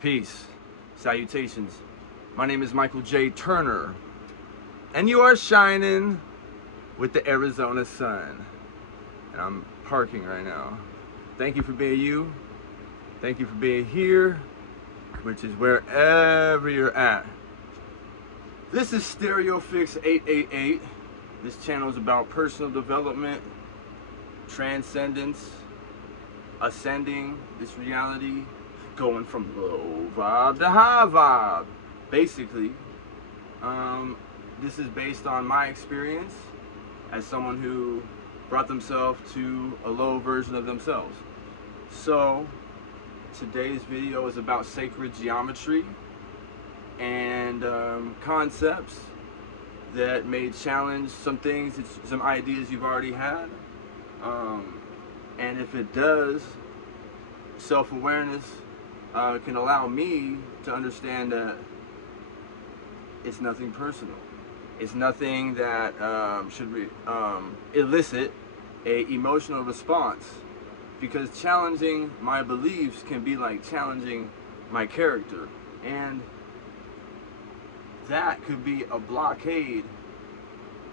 Peace. Salutations. My name is Michael J. Turner, and you are shining with the Arizona sun. And I'm parking right now. Thank you for being you. Thank you for being here, which is wherever you're at. This is Stereo Fix 888. This channel is about personal development, transcendence, ascending this reality, going from low vibe to high vibe. Basically, this is based on my experience as someone who brought themselves to a low version of themselves. So today's video is about sacred geometry and concepts that may challenge some things, some ideas you've already had. And if it does, self-awareness can allow me to understand that it's nothing personal. It's nothing that should elicit a emotional response, because challenging my beliefs can be like challenging my character, and that could be a blockade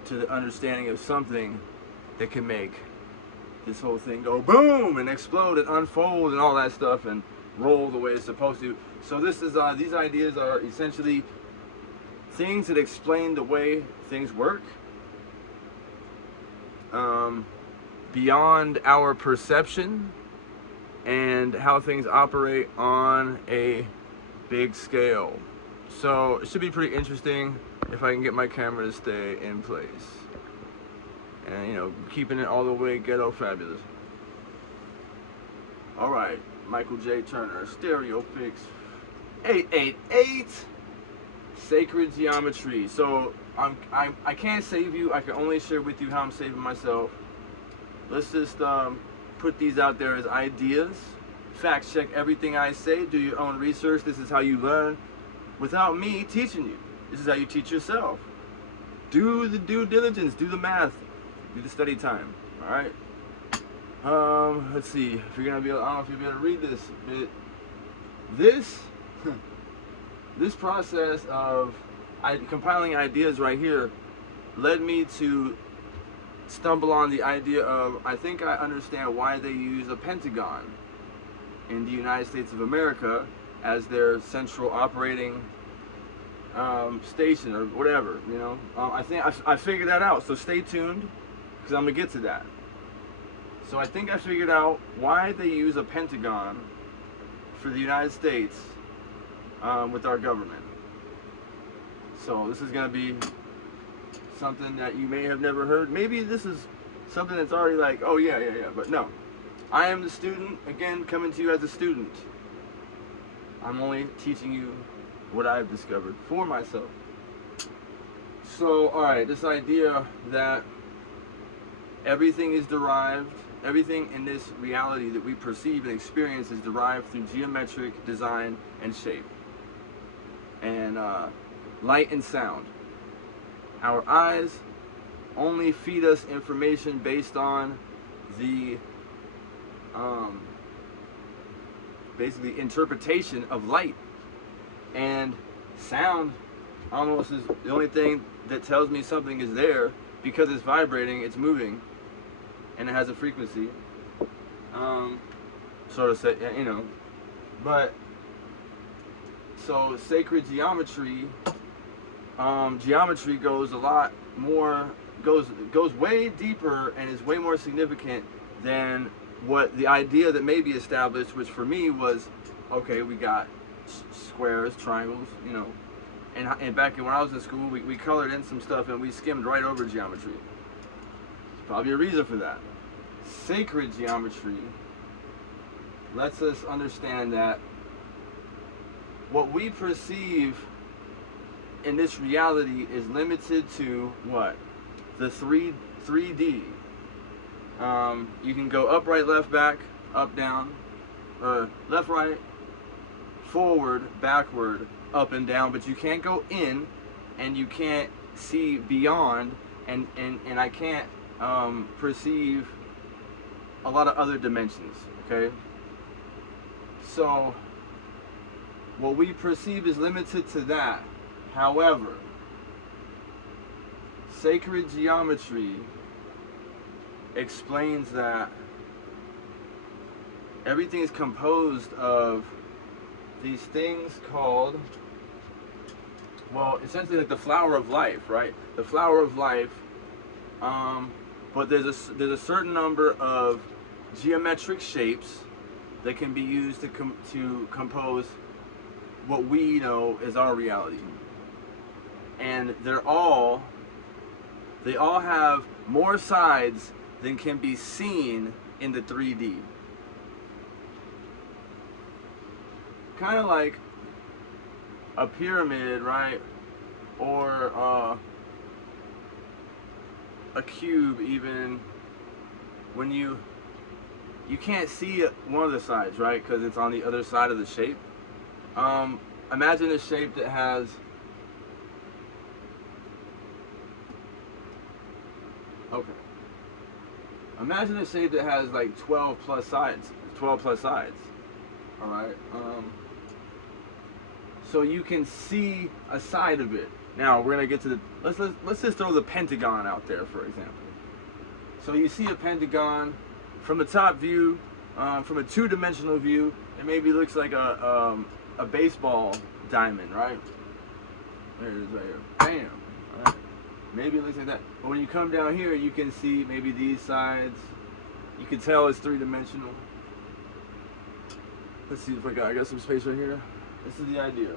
to the understanding of something that can make this whole thing go boom and explode and unfold and all that stuff and roll the way it's supposed to. So this is these ideas are essentially things that explain the way things work beyond our perception and how things operate on a big scale. So it should be pretty interesting if I can get my camera to stay in place. And, you know, keeping it all the way ghetto fabulous. All right, Michael J. Turner, Stereo Fix 888, Sacred Geometry. So I can't save you. I can only share with you how I'm saving myself. Let's just put these out there as ideas. Fact check everything I say. Do your own research. This is how you learn without me teaching you. This is how you teach yourself. Do the due diligence. Do the math. Do the study time. All right. Let's see if you're gonna be able, I don't know if you'll be able to read this bit. This process of compiling ideas right here led me to stumble on the idea of, I think I understand why they use a Pentagon in the United States of America as their central operating station or whatever, you know. I think I figured that out, so stay tuned, because I'm gonna get to that. So I think I figured out why they use a Pentagon for the United States with our government. So this is gonna be something that you may have never heard. Maybe this is something that's already like, oh yeah, but no. I am the student, again, coming to you as a student. I'm only teaching you what I've discovered for myself. So, all right, this idea that everything is derived, everything in this reality that we perceive and experience is derived through geometric design and shape, and light and sound. Our eyes only feed us information based on the basically interpretation of light, and sound almost is the only thing that tells me something is there, because it's vibrating, it's moving, and it has a frequency, sort of say, you know. But so sacred geometry, geometry goes a lot more, goes way deeper and is way more significant than what the idea that may be established, which for me was, okay, we got squares, triangles, you know, and back when I was in school, we colored in some stuff and we skimmed right over geometry. There's probably a reason for that. Sacred geometry lets us understand that what we perceive in this reality is limited to what? The 3D. You can go up, right, left, back, up, down, or left, right, forward, backward, up and down, but you can't go in, and you can't see beyond, and I can't perceive a lot of other dimensions, okay? So what we perceive is limited to that. However, sacred geometry explains that everything is composed of these things called, well, essentially like the flower of life, right? The flower of life, but there's a certain number of geometric shapes that can be used to compose what we know is our reality. And they all have more sides than can be seen in the 3D. Kind of like a pyramid, right? Or a cube, even when you can't see one of the sides, right? Because it's on the other side of the shape. Imagine a shape that has, okay. Imagine a shape that has like 12 plus sides. 12 plus sides. All right. So you can see a side of it. Now we're gonna get to the. Let's just throw the pentagon out there, for example. So you see a pentagon from the top view, from a two-dimensional view. It maybe looks like a baseball diamond, right? There it is right here. Bam. All right. Maybe it looks like that. But when you come down here, you can see maybe these sides. You can tell it's three-dimensional. Let's see if I got some space right here. This is the idea.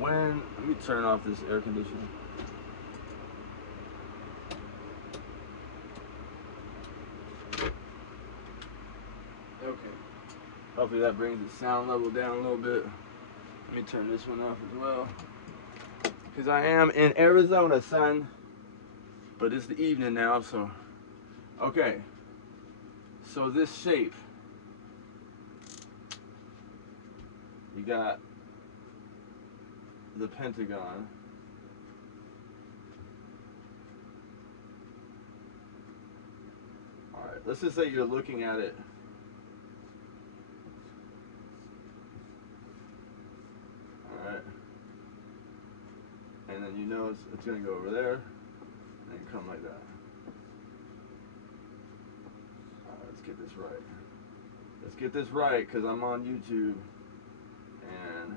Let me turn off this air conditioner. Okay. Hopefully that brings the sound level down a little bit. Let me turn this one off as well. Because I am in Arizona, son. But it's the evening now, so. Okay. So this shape. You got the pentagon. Alright, let's just say you're looking at it. Alright. And then you know it's going to go over there and come like that. Alright, let's get this right. Let's get this right because I'm on YouTube. And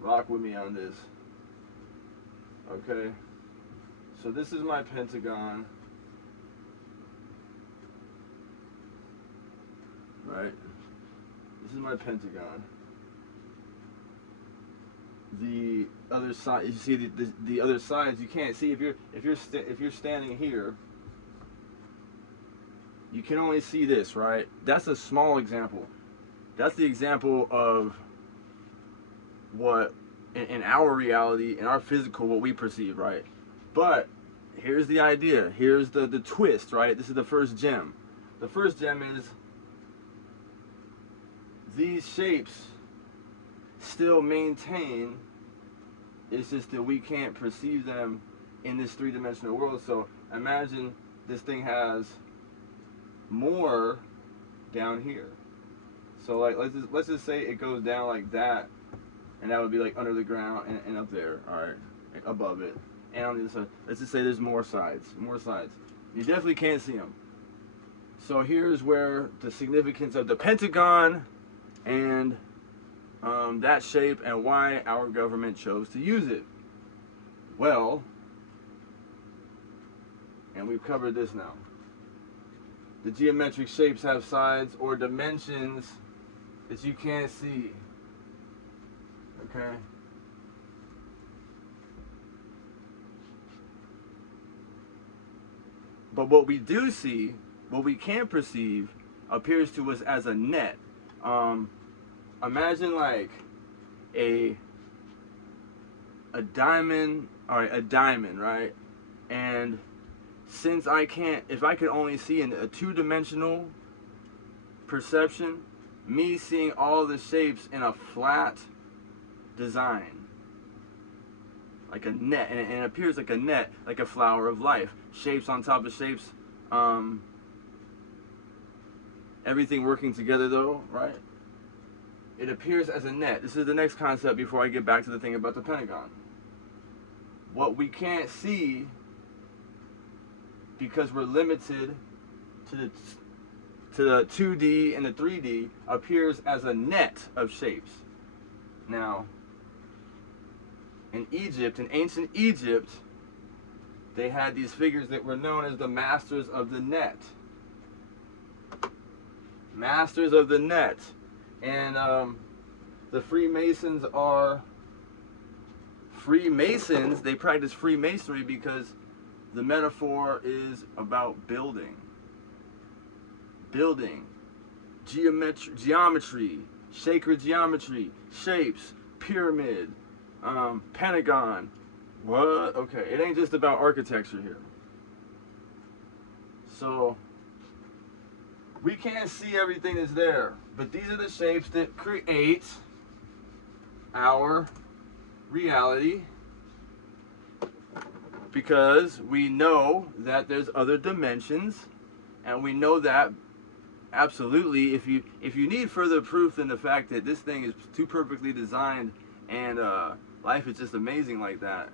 rock with me on this. Okay. So this is my pentagon. Right? This is my pentagon. The other side, you see the other sides you can't see if you're standing here. You can only see this, right? That's a small example. That's the example of what in our reality, in our physical, what we perceive, right? But here's the idea. Here's the twist, right? This is the first gem. The first gem is these shapes still maintain. It's just that we can't perceive them in this three-dimensional world. So imagine this thing has more down here. So like let's just say it goes down like that, and that would be like under the ground and up there, all right, like above it. And on the other side, let's just say there's more sides. You definitely can't see them. So here's where the significance of the pentagon and that shape and why our government chose to use it. Well, and we've covered this now. The geometric shapes have sides or dimensions that you can't see. Okay? But what we do see, what we can perceive, appears to us as a net. Imagine like a diamond, a diamond, right? And since if I could only see in a two-dimensional perception, me seeing all the shapes in a flat design, like a net, and it appears like a net, like a flower of life, shapes on top of shapes, everything working together though, right? It appears as a net. This is the next concept before I get back to the thing about the Pentagon. What we can't see, because we're limited to the 2D and the 3D, appears as a net of shapes. Now, in Egypt, in ancient Egypt, they had these figures that were known as the masters of the net. Masters of the net. And the Freemasons are Freemasons. They practice Freemasonry because the metaphor is about building. Building. Geometry. Sacred geometry. Shapes. Pyramid. Pentagon. What? Okay, it ain't just about architecture here. So, we can't see everything that's there, but these are the shapes that create our reality, because we know that there's other dimensions, and we know that absolutely. If you need further proof than the fact that this thing is too perfectly designed and life is just amazing like that,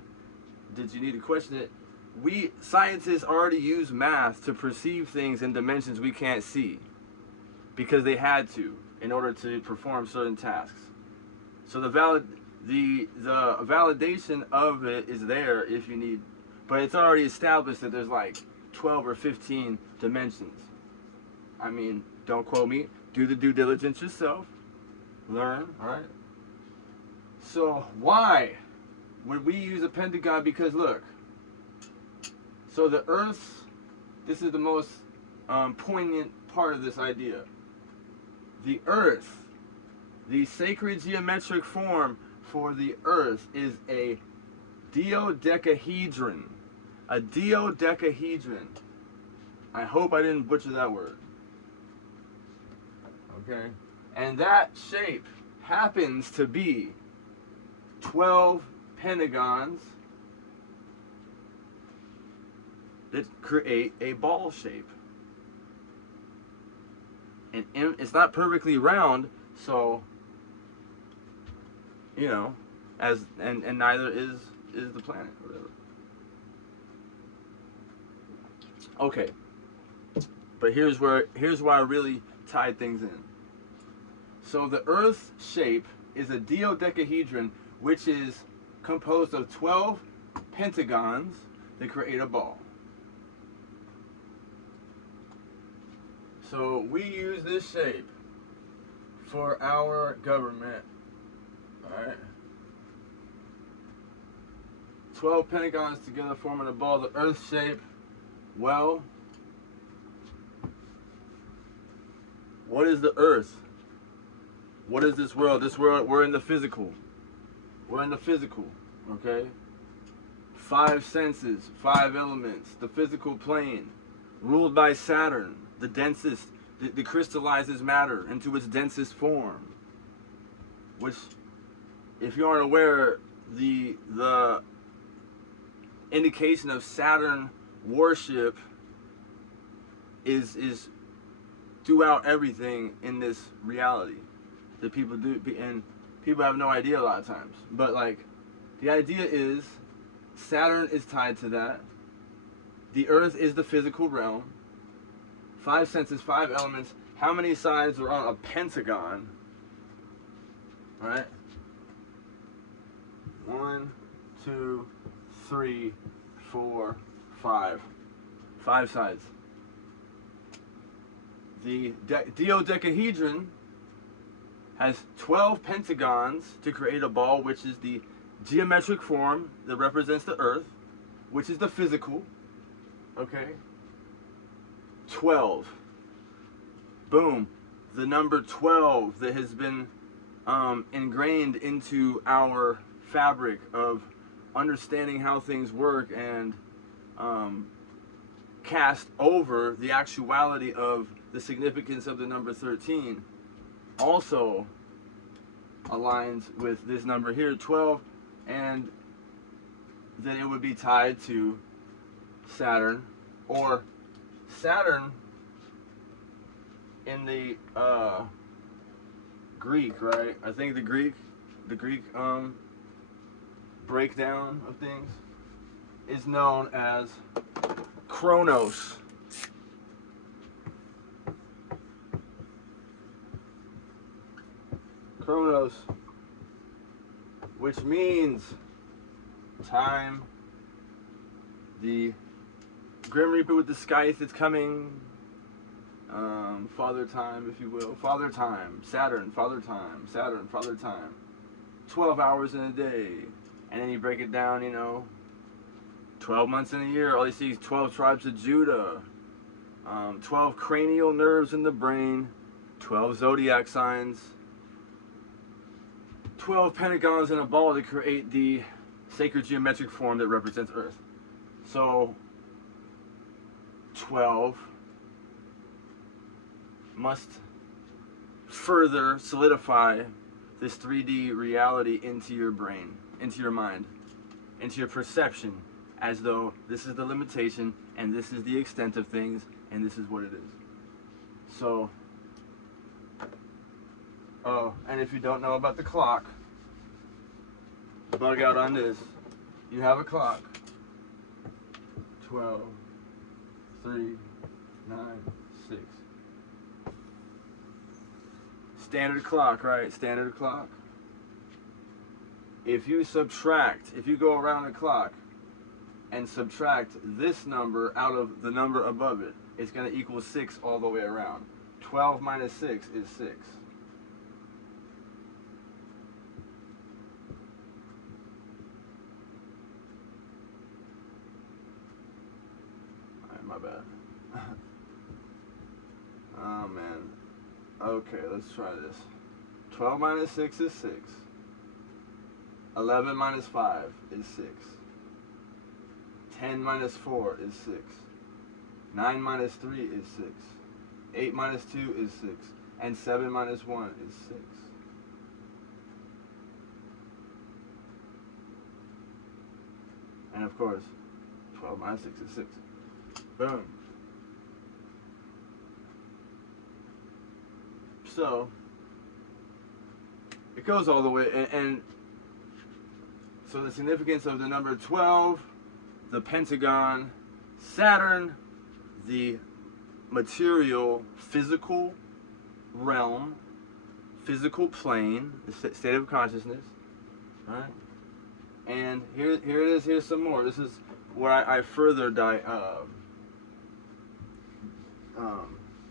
did you need to question it? Scientists already use math to perceive things in dimensions we can't see, because they had to in order to perform certain tasks. So the validation of it is there if you need, but it's already established that there's like 12 or 15 dimensions. I mean, don't quote me. Do the due diligence yourself. Learn, all right? So why would we use a pentagon? Because look, so the Earth, this is the most poignant part of this idea. The Earth, the sacred geometric form for the Earth is a dodecahedron. A dodecahedron. I hope I didn't butcher that word. Okay? And that shape happens to be 12 pentagons that create a ball shape. And it's not perfectly round, so, you know, and neither is the planet, or whatever. Okay. But here's why I really tied things in. So the Earth's shape is a dodecahedron, which is composed of 12 pentagons that create a ball. So we use this shape for our government. Alright. 12 pentagons together forming a ball. The Earth shape, well, what is the Earth? What is this world? This world, we're in the physical. We're in the physical, okay? 5 senses, 5 elements, the physical plane, ruled by Saturn, the densest, that crystallizes matter into its densest form. Which, if you aren't aware, the indication of Saturn worship is throughout everything in this reality that people do, and people have no idea a lot of times. But like, the idea is Saturn is tied to that. The Earth is the physical realm. 5 senses, 5 elements. How many sides are on a pentagon? Right? 1, 2, 3, 4, 5. 5 sides. The dodecahedron has 12 pentagons to create a ball, which is the geometric form that represents the Earth, which is the physical. Okay? 12. Boom. The number 12 that has been ingrained into our fabric of understanding how things work and cast over the actuality of the significance of the number 13 also aligns with this number here, 12, and then it would be tied to Saturn, or Saturn in the Greek, right? I think the Greek breakdown of things is known as chronos. Chronos, which means time. The Grim Reaper with the scythe is coming. Father time, if you will. Father time. Saturn, father time. Saturn, father time. 12 hours in a day. And then you break it down, 12 months in a year. All you see is 12 tribes of Judah. 12 cranial nerves in the brain. 12 zodiac signs. 12 pentagons in a ball to create the sacred geometric form that represents Earth. So, 12 must further solidify this 3D reality into your brain, into your mind, into your perception, as though this is the limitation and this is the extent of things and this is what it is. So, oh, and if you don't know about the clock, bug out on this. You have a clock. 12, 3, 9, 6. Standard clock, right? Standard clock. If you go around the clock and subtract this number out of the number above it, it's going to equal 6 all the way around. 12 minus 6 is 6. Alright, my bad. Oh man. Okay, let's try this. 12 minus 6 is 6. 11 minus 5 is 6. 10 minus 4 is 6. 9 minus 3 is 6. 8 minus 2 is 6. And 7 minus 1 is 6. And of course, 12 minus 6 is 6. Boom. So, it goes all the way, and so the significance of the number 12, the Pentagon, Saturn, the material, physical realm, physical plane, the state of consciousness, right? And here it is, here's some more. This is where I further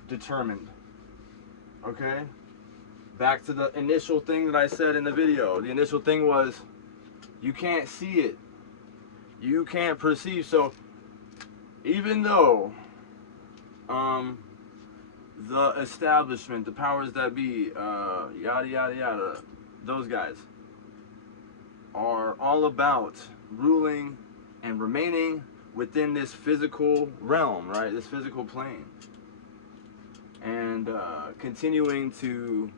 determined. Okay? Back to the initial thing that I said in the video. The initial thing was, you can't see it. You can't perceive. So, even though the establishment, the powers that be, yada, yada, yada, those guys are all about ruling and remaining within this physical realm, right? This physical plane. And continuing to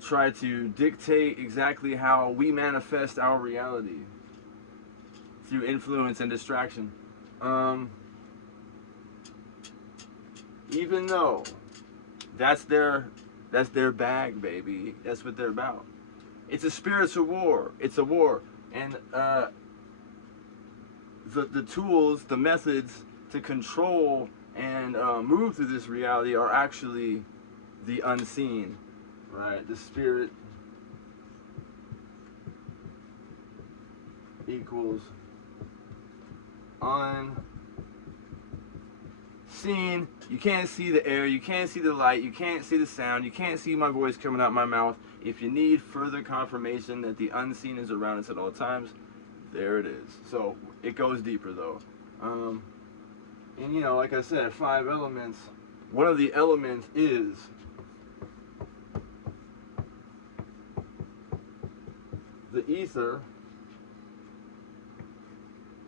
try to dictate exactly how we manifest our reality through influence and distraction. Even though that's their bag, baby. That's what they're about. It's a spiritual war. It's a war. And the tools, the methods to control and move through this reality are actually the unseen, right? The spirit equals unseen. You can't see the air, you can't see the light, you can't see the sound, you can't see my voice coming out my mouth. If you need further confirmation that the unseen is around us at all times, there it is. So it goes deeper though. And you know, like I said, 5 elements. One of the elements is the ether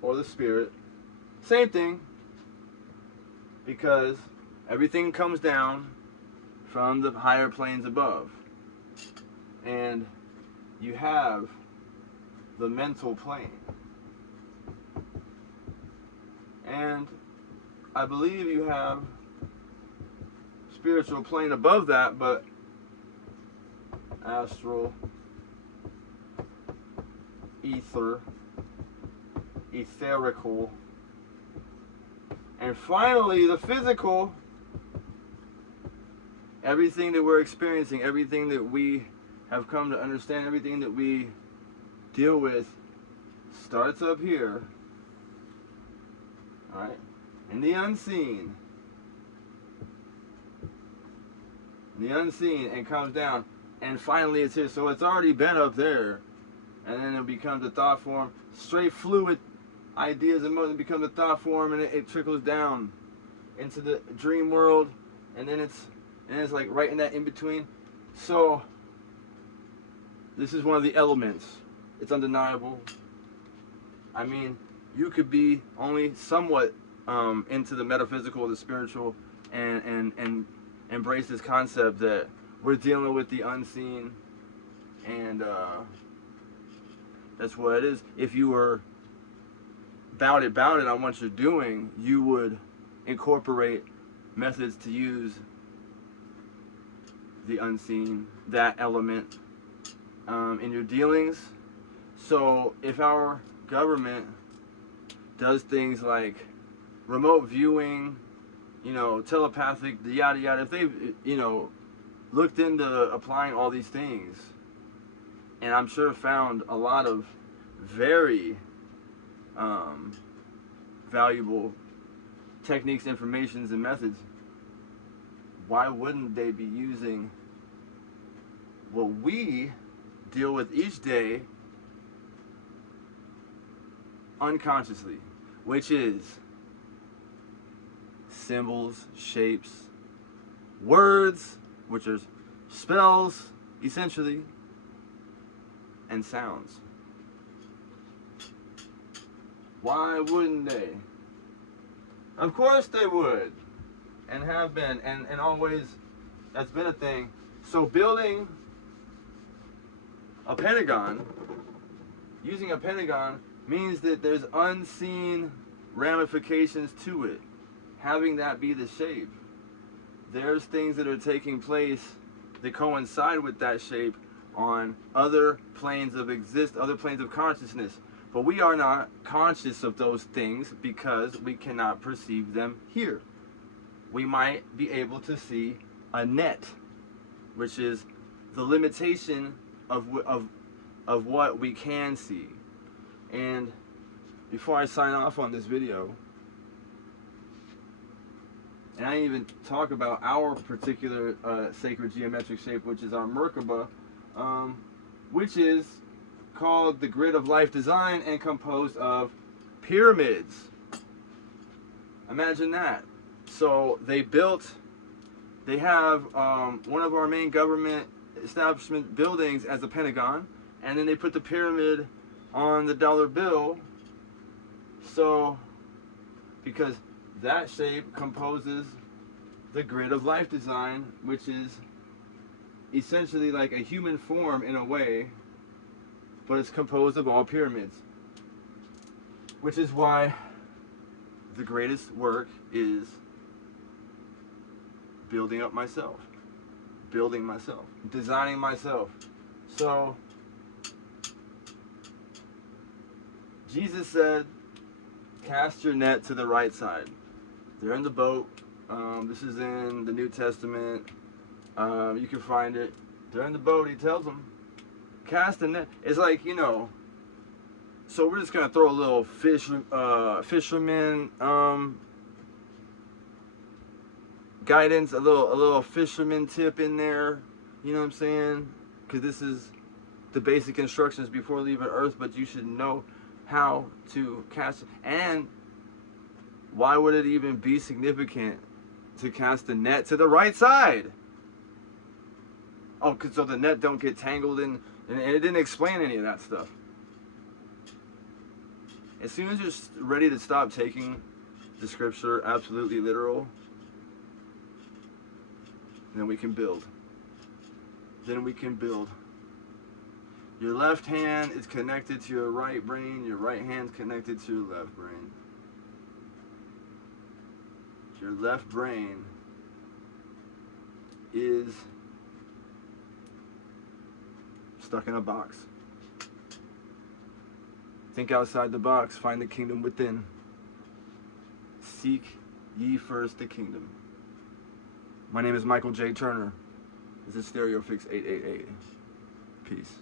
or the spirit. Same thing, because everything comes down from the higher planes above. And you have the mental plane. And I believe you have spiritual plane above that, but astral, ether, etherical, and finally the physical. Everything that we're experiencing, everything that we have come to understand, everything that we deal with starts up here, all right, in the unseen, and comes down, and finally it's here. So it's already been up there, and then it becomes a thought form. Straight fluid ideas and emotions become a thought form, and it trickles down into the dream world, and then it's like right in that in between. So this is one of the elements. It's undeniable. I mean, you could be only somewhat into the metaphysical, the spiritual, and embrace this concept that we're dealing with the unseen, and that's what it is. If you were bound it on what you're doing, you would incorporate methods to use the unseen, that element, in your dealings. So if our government does things like remote viewing, telepathic, yada yada, if they've, looked into applying all these things, and I'm sure found a lot of very valuable techniques, informations, and methods, why wouldn't they be using what we deal with each day unconsciously, which is symbols, shapes, words, which are spells, essentially, and sounds? Why wouldn't they? Of course they would, and have been, and always, that's been a thing. So building a pentagon, using a pentagon, means that there's unseen ramifications to it. Having that be the shape, there's things that are taking place that coincide with that shape on other planes of other planes of consciousness. But we are not conscious of those things because we cannot perceive them here. We might be able to see a net, which is the limitation of what we can see. And before I sign off on this video, and I didn't even talk about our particular sacred geometric shape, which is our Merkaba, which is called the grid of life design and composed of pyramids. Imagine that. So they have one of our main government establishment buildings as a pentagon, and then they put the pyramid on the dollar bill. So because that shape composes the grid of life design, which is essentially like a human form in a way, but it's composed of all pyramids. Which is why the greatest work is building up myself, building myself, designing myself. So Jesus said, cast your net to the right side. They're in the boat. This is in the New Testament. You can find it. They're in the boat. He tells them, cast the net. It's like, so we're just going to throw a little fisherman guidance, a little fisherman tip in there. You know what I'm saying? Because this is the basic instructions before leaving Earth, but you should know how to cast it. And why would it even be significant to cast the net to the right side? Oh, cause so the net don't get tangled in, and it didn't explain any of that stuff. As soon as you're ready to stop taking the scripture absolutely literal, then we can build. Then we can build. Your left hand is connected to your right brain. Your right hand's connected to your left brain. Your left brain is stuck in a box. Think outside the box, find the kingdom within. Seek ye first the kingdom. My name is Michael J. Turner. This is Stereo Fix 888. Peace.